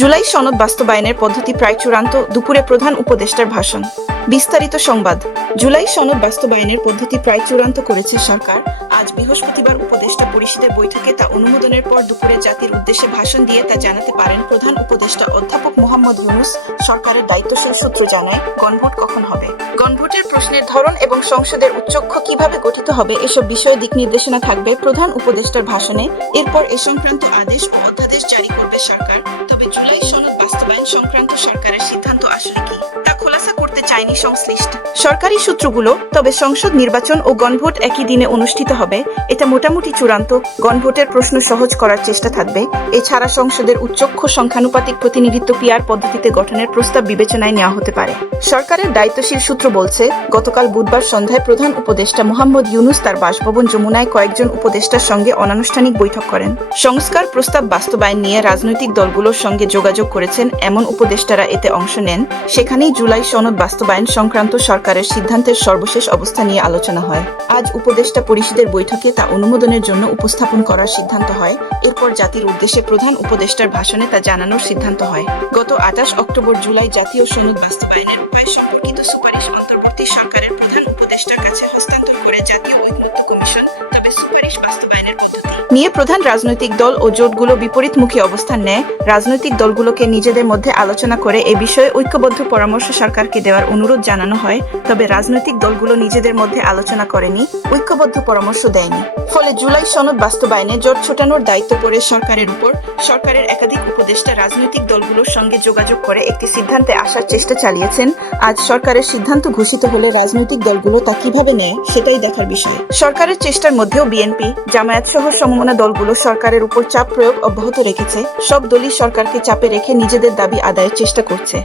জুলাই সনদ বাস্তবায়নের পদ্ধতি প্রায় চূড়ান্ত, দুপুরে প্রধান উপদেষ্টার ভাষণ। বিস্তারিত সংবাদ। জুলাই সনদ বাস্তবায়নের পদ্ধতি প্রায় চূড়ান্ত করেছে সরকার। আজ বৃহস্পতিবার উপদেষ্টা পরিষদের বৈঠকে তা অনুমোদনের পর দুপুরে জাতির উদ্দেশ্যে ভাষণ দিয়ে তা জানাতে পারেন প্রধান উপদেষ্টা অধ্যাপক মোহাম্মদ ইউনুস। সরকারের দায়িত্বশীল সূত্র জানায়, গণভোট কখন হবে? গণভোটের প্রশ্নের ধরন এবং সংসদের উচ্চক্ষ কীভাবে গঠিত হবে এসব বিষয়ে দিক নির্দেশনা থাকবে প্রধান উপদেষ্টার ভাষণে। এরপর এ সংক্রান্ত আদেশ ও অধ্যাদেশ জারি করবে সরকার। সংক্রান্ত সরকারের সিদ্ধান্ত আসলে কি? তা খোলাসা করতে চায়নি সংশ্লিষ্ট। সরকারি সূত্রগুলো, তবে সংসদ নির্বাচন ও গণভোট একই দিনে অনুষ্ঠিত হবে, এটা মোটামুটি চূড়ান্ত, গণভোটের প্রশ্ন সহজ করার চেষ্টা থাকবে। এছাড়া সংসদের উচ্চক্ষ সংখ্যানুপাতিক প্রতিনিধিত্ব পিয়ার পদ্ধতিতে গঠনের প্রস্তাব বিবেচনায় নেওয়া হতে পারে। সরকারের দায়িত্বশীল সূত্র বলছে, গতকাল বুধবার সন্ধ্যায় প্রধান উপদেষ্টা মোহাম্মদ ইউনুস তার বাসভবন যমুনায় কয়েকজন উপদেষ্টার সঙ্গে অনানুষ্ঠানিক বৈঠক করেন। সংস্কার প্রস্তাব বাস্তবায়ন নিয়ে রাজনৈতিক দলগুলোর সঙ্গে যোগাযোগ করেছেন এমন উপদেষ্টারা এতে অংশ নেন। সেখানেই জুলাই সনদ বাস্তবায়ন সংক্রান্ত সরকারের সিদ্ধান্তের সর্বশেষ অবস্থা নিয়ে আলোচনা হয়। আজ উপদেষ্টা পরিষদের বৈঠকে তা অনুমোদনের জন্য উপস্থাপন করার সিদ্ধান্ত হয়। এরপর জাতির উদ্দেশ্যে প্রধান উপদেষ্টার ভাষণে তা জানানোর সিদ্ধান্ত হয়। গত আঠাশ অক্টোবর জুলাই জাতীয় সৈনিক বাস্তবায়নের উপায় সম্পর্কিত সুপারিশ অন্তর্বর্তী সরকারের প্রধান উপদেষ্টার কাছে নিয়ে প্রধান রাজনৈতিক দল ও জোটগুলো বিপরীতমুখী অবস্থান নেয়। রাজনৈতিক দলগুলোকে নিজেদের মধ্যে আলোচনা করে এ বিষয়ে ঐক্যবদ্ধ পরামর্শ সরকারকে দেওয়ার অনুরোধ জানানো হয়, তবে রাজনৈতিক দলগুলো নিজেদের মধ্যে আলোচনা করেনি, ঐক্যবদ্ধ পরামর্শ দেয়নি। ফলে জুলাই সনদ বাস্তবায়নে জোট ছোটানোর দায়িত্ব পড়ে সরকারের উপর। সরকারের একাধিক উপদেষ্টা রাজনৈতিক দলগুলোর সঙ্গে যোগাযোগ করে একটি সিদ্ধান্তে আসার চেষ্টা চালিয়েছেন। আজ সরকারের সিদ্ধান্ত ঘোষিত হলে রাজনৈতিক দলগুলো তা কীভাবে নেয়, সেটাই দেখার বিষয়। সরকারের চেষ্টার মধ্যেও বিএনপি জামায়াত সহ সমমনা দলগুলো সরকারের উপর চাপ প্রয়োগ অব্যাহত রেখেছে। সব দলই সরকারকে চাপে রেখে নিজেদের দাবি আদায়ের চেষ্টা করছে।